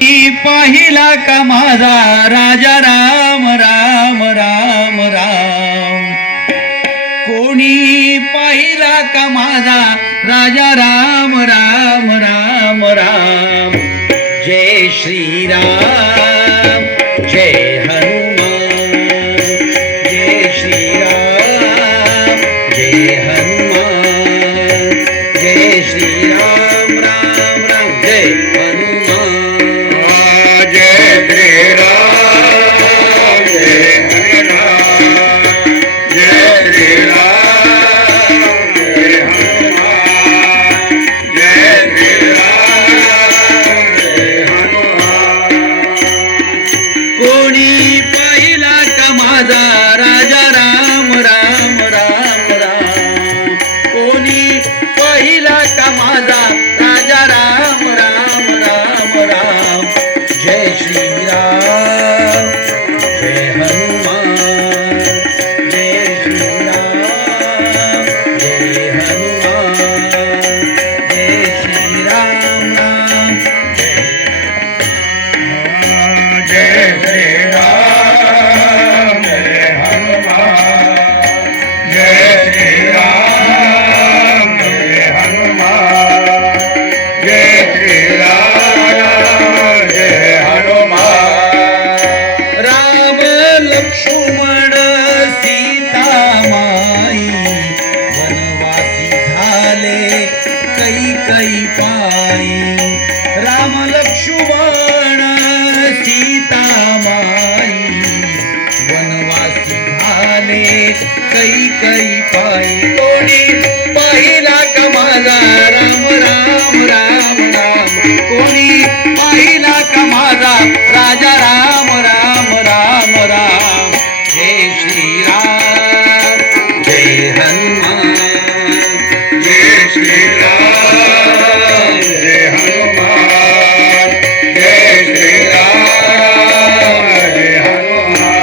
पाहिला का माझा राजा राम राम राम राम, कोणी पाहिला का माझा राजा राम राम राम राम। जय श्री राम जय हनुमान, जय श्री राम जय हनुमान, जय श्री राम राम राम जय हनुमान। कोणी पाहिला का माझा राजा राम राम राम राम, कोणी पाहिला का माझा राजा राम राम राम राम। जय श्री राम जय हनुमान, जय श्री राम जय हनुमान, जय श्री राम राम जय श्री राम जय हनुमान, जय श्री राम जय हनुमान, जय श्री राम जय हनुमान। राम लक्ष्मण सीता माई वनवासी झाले कैकई पायी, राम लक्ष्मण सीता माई वनवासी झाले कैकई पायी। कोणी पाहिला का माझा राम राम राम राम, कोणी पाहिला का माझा राजा राम राम राम राम। जय श्री राम जय हनुमान, जय श्री राम जय हनुमान, जय श्री राम जय हनुमान।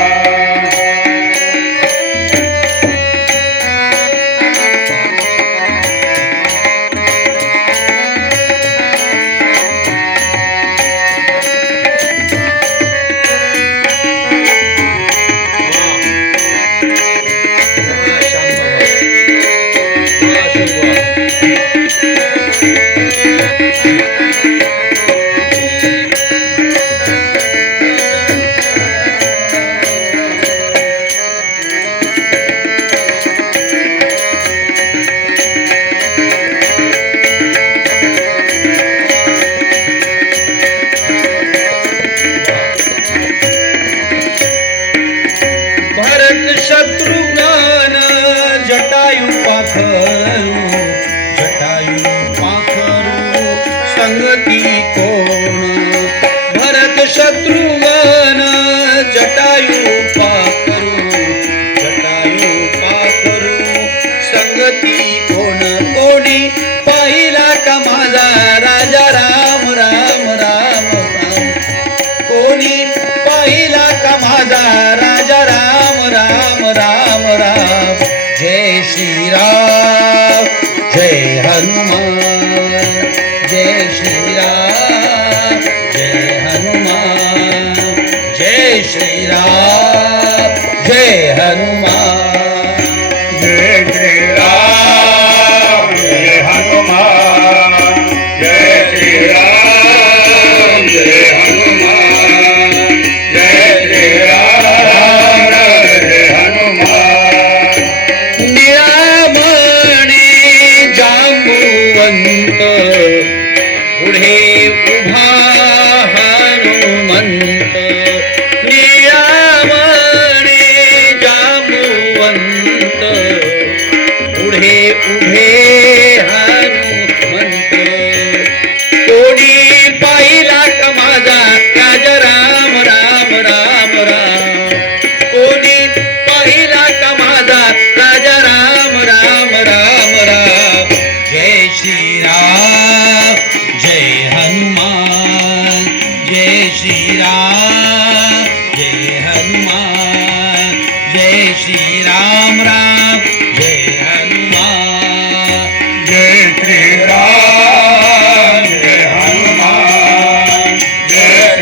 भरत शत्रुघ्न जटायु पाखरू, जटायु पाखरू संगती कोण। भरत शत्रुघ्न जटायु पाखरू, जटायु पाखरू संगती कोण। कोणी पाहिला का माझा राजा राम राम राम राम, कोणी पाहिला का माझा राजा राम राम राम राम। जय श्री राम जय हनुमान, जय श्री राम जय हनुमान, जय श्री राम जय हनुमान, जय श्री राम जय हनुमान, जय श्री राम जय हनुमान, जय श्री राम जय हनुमान। निळामणे जांबुवंत पुढे उभा हनुमंत, निळामणे जांबुवंत पुढे उभे हनुमंत। कोणी पाहिला का माझा राजा राम राम राम राम, कोणी पाहिला का माझा राजा राम राम राम राम। जय श्री राम जय हनुमान, जय श्री राम जय हनुमान, जय श्री राम राम जय हनुमान, जय श्री राम जय हनुमान, जय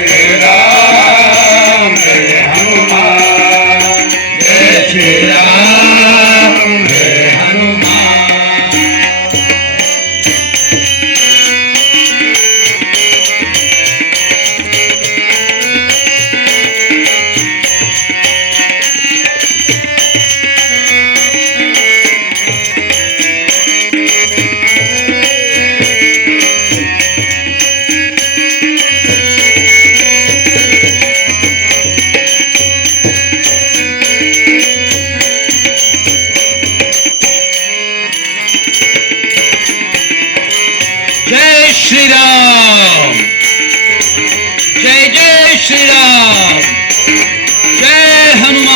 जय श्रीराम जय जय श्रीराम जय हनुमान